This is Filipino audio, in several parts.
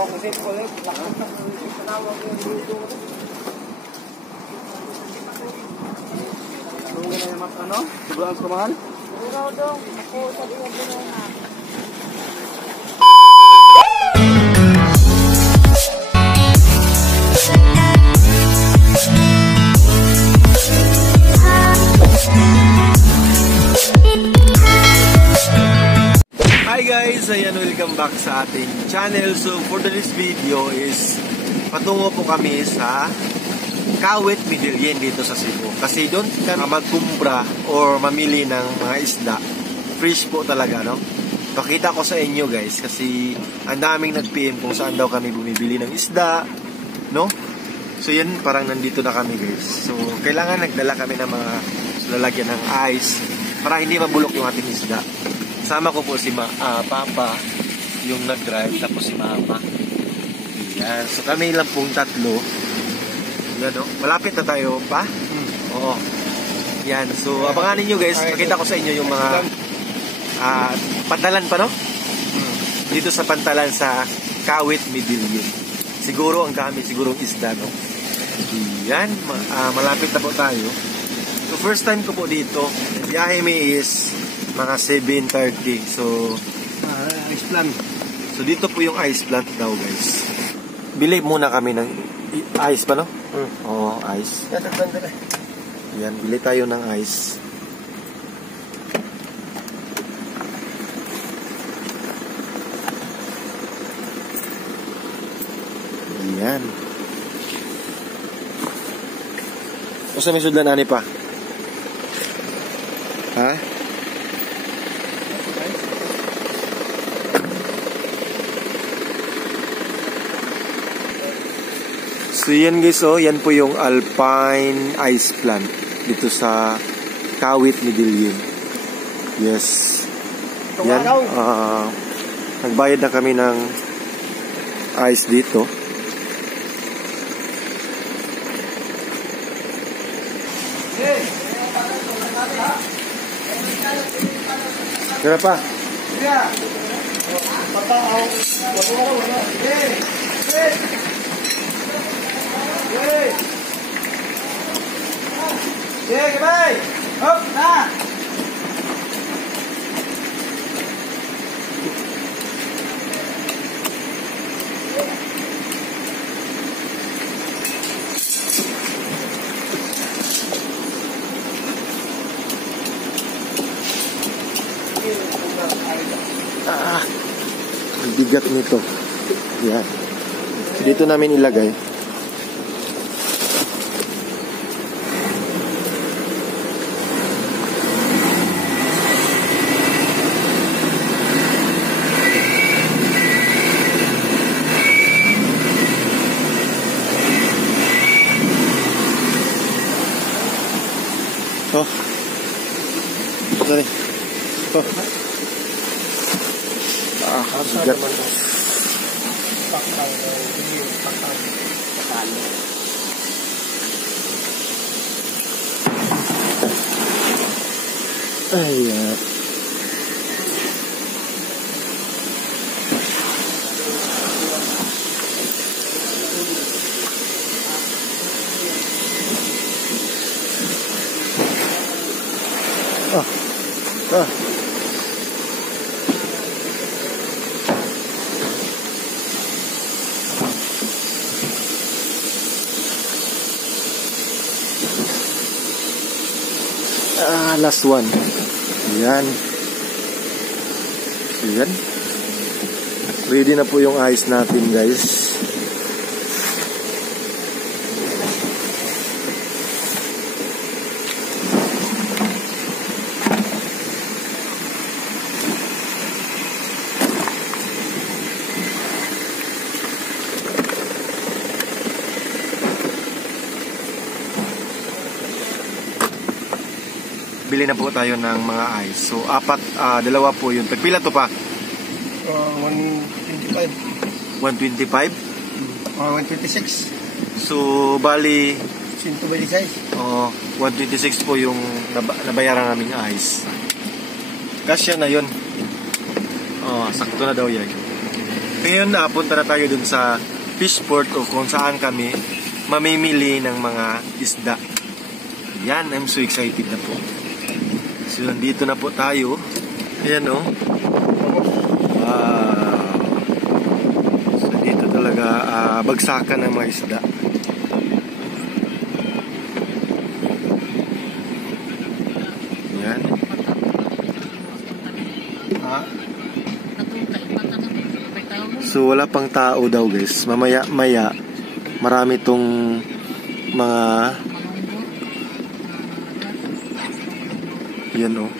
Sobrang kamahal? Uraw dong, ako sa iya bunga. Hi guys! Ayan, welcome back sa ating channel. So for this video is patungo po kami sa Kawit Midillion dito sa Cebu. Kasi doon ka magkumpra or mamili ng mga isda. Fresh po talaga, no? Pakita ko sa inyo guys kasi ang daming nag-PM kung saan daw kami bumibili ng isda, no? So yan, parang nandito na kami guys. So kailangan nagdala kami ng mga lalagyan ng ice para hindi mabulok yung ating isda. Sama ko po si Papa, yung nag-drive, tapos si Mama. Yan. So kami lang pong tatlo. Yan, no? Malapit na tayo pa. Oo. Yan. So abangan ninyo guys. Pakita ko sa inyo yung mga pantalan pa, no? Dito sa pantalan sa Kawit Midillion. Siguro ang kami, siguro isda, no? Yan. Malapit na po tayo. So first time ko po dito. Biyahe mi is mga 7:30. So ice plant. So dito po yung ice plant daw guys. Bili muna kami ng ice pa, no? Oo, ice. Yan, bili tayo ng ice. Yan. O sa may sudlan ani pa? Ha? So yan guys, oh, yan po yung Alpine Ice Plant dito sa Kawit Midillion. Yes. Yan. Nagbayad na kami ng ice dito. Kaya pa? Sige, bye! Hop, na! Ang bigat nito. Yan. Dito namin ilagay. Oh. Sorry. Oh. Bigat. Ayan. Last one. Yan. Yan. Ready na po yung ice natin guys. Bili na po tayo ng mga ice. So, dalawa po yun. Tagpila to pa? 125. 125? 126. So, bali... 126. Oo, 126 po yung nabayaran naming ice. Kasya na yun. Oh, sakto na daw yan. Ngayon punta na tayo dun sa fishport o kung saan kami mamimili ng mga isda. Yan, I'm so excited na po. So nandito na po tayo. Ayan o. So dito talaga bagsakan ng mga isda. Yan. So wala pang tao daw guys. Mamaya-maya marami tong mga yan o.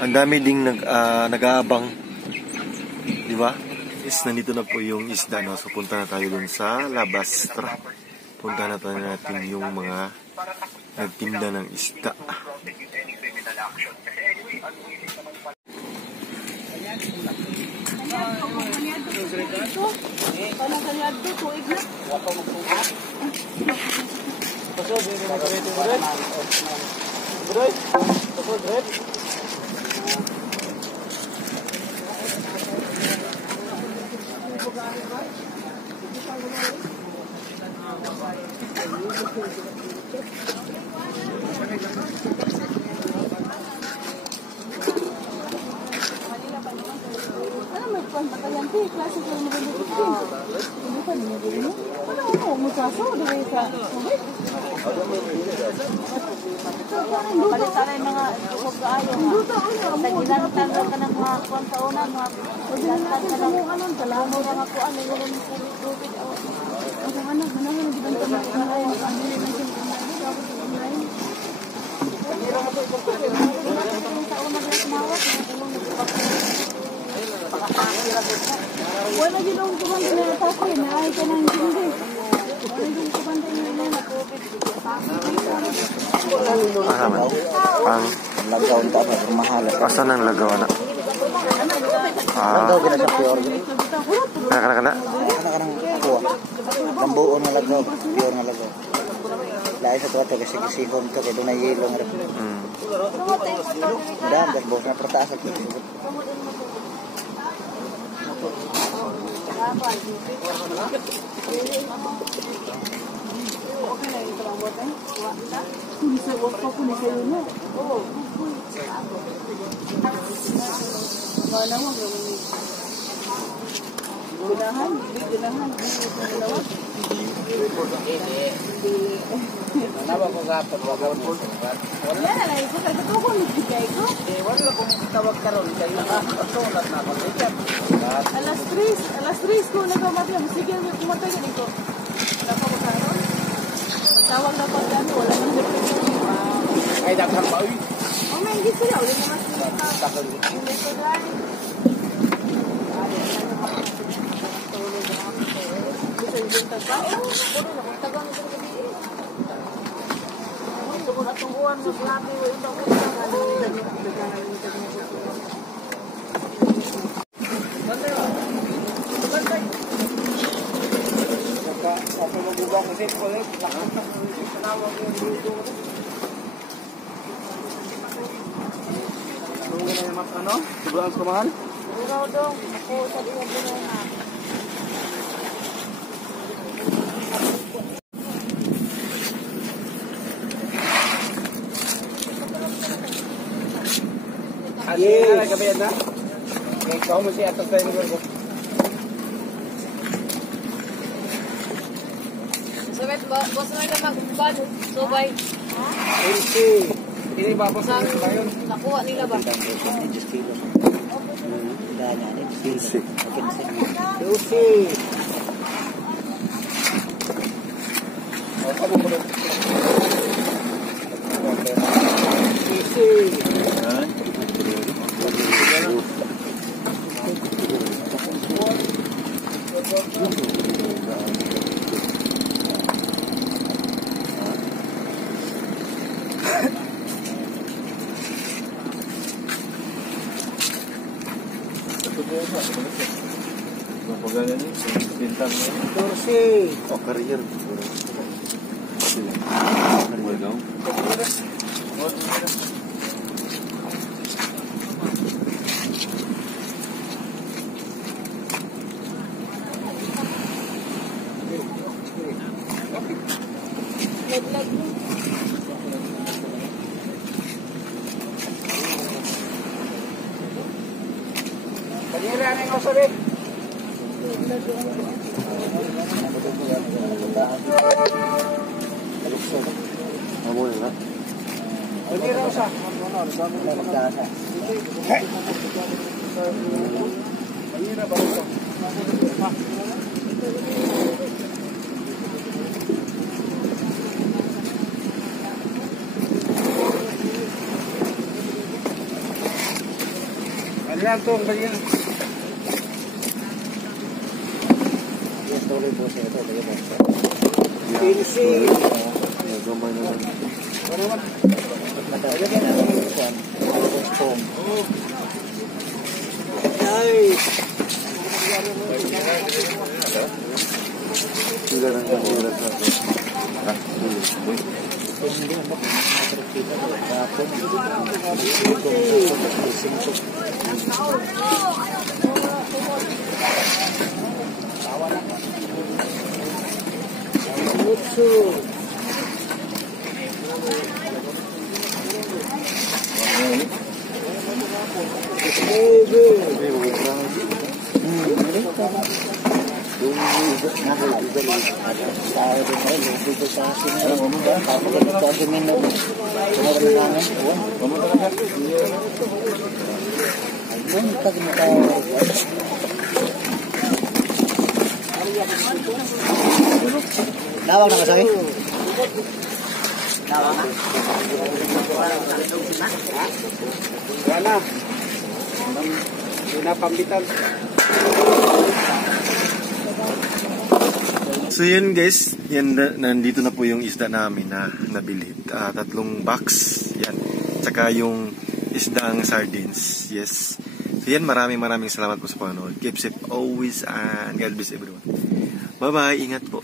Ang dami ding nag-aabang. Di ba? Is nandito na po yung isda, no? So punta na tayo dun sa labas. Tara. Punta na tayo natin yung mga nagtinda ng isda. Wala din ang kumanda na atake na ay ka nang hindi. Wala din kumanda na COVID. Ang lagaw ta na mahal. Asan ang lagaw na? Lagaw gina sa pure. Kana. Kanang kuha. Gambuon nga lagaw, pure nga lagaw. Lain sa tuwa kasi kisihon to kay dunay yelo nga. Dan gas bos na pertaas ak. Kenapa kok gapet wagawon po? Wala na lang ito kasi ko nibigay ko. Wala ko tawag karon kay patulat na ako. Alas 3 ko nagkamabiyam. Sige, kumatay ka dito. Wala pa ko karon. Tawag na pa dyan. Wala nang dito. Ay, dakhan pa uy. Oh, may hindi sila. Wala naman sila. Dakhan ko. Hindi ko dahil. Gusto yung bintag pa? Puro na. Kung tagang ito ka dito. Ito ko natunguan. Mas labi. Ito ko Ako magubang kasi ko ulit. Tanawag yung dito. Ano nga na mas ano? Sobrang kamahal? Ikaw dong. Ako sa iyo bunga. Yes. Gabi na. Ikaw mo siya atas tayo ko. Sabit ba? Boss na lang magbad. So bye. Ini ba po sa yun? Nakuha nila ba? Tursi. Oh, career. Ayan to, ganyan. Yes, tuloy po siya ito. Pinsi. Gamay na lang. Nagkagyan na ng isan. Pong. Ay! Sila lang ang hirap na ito. Hindi mo makakita ko. Tapos, Nawag na kasabi? Nawag na? Wala. Pinapambitan. So yun guys, yan, nandito na po yung isda namin na nabili. 3 box, yan. Tsaka yung isdang sardines, yes. So yan, maraming salamat po sa panonood. Keep safe always and God bless everyone. Bye bye, ingat po.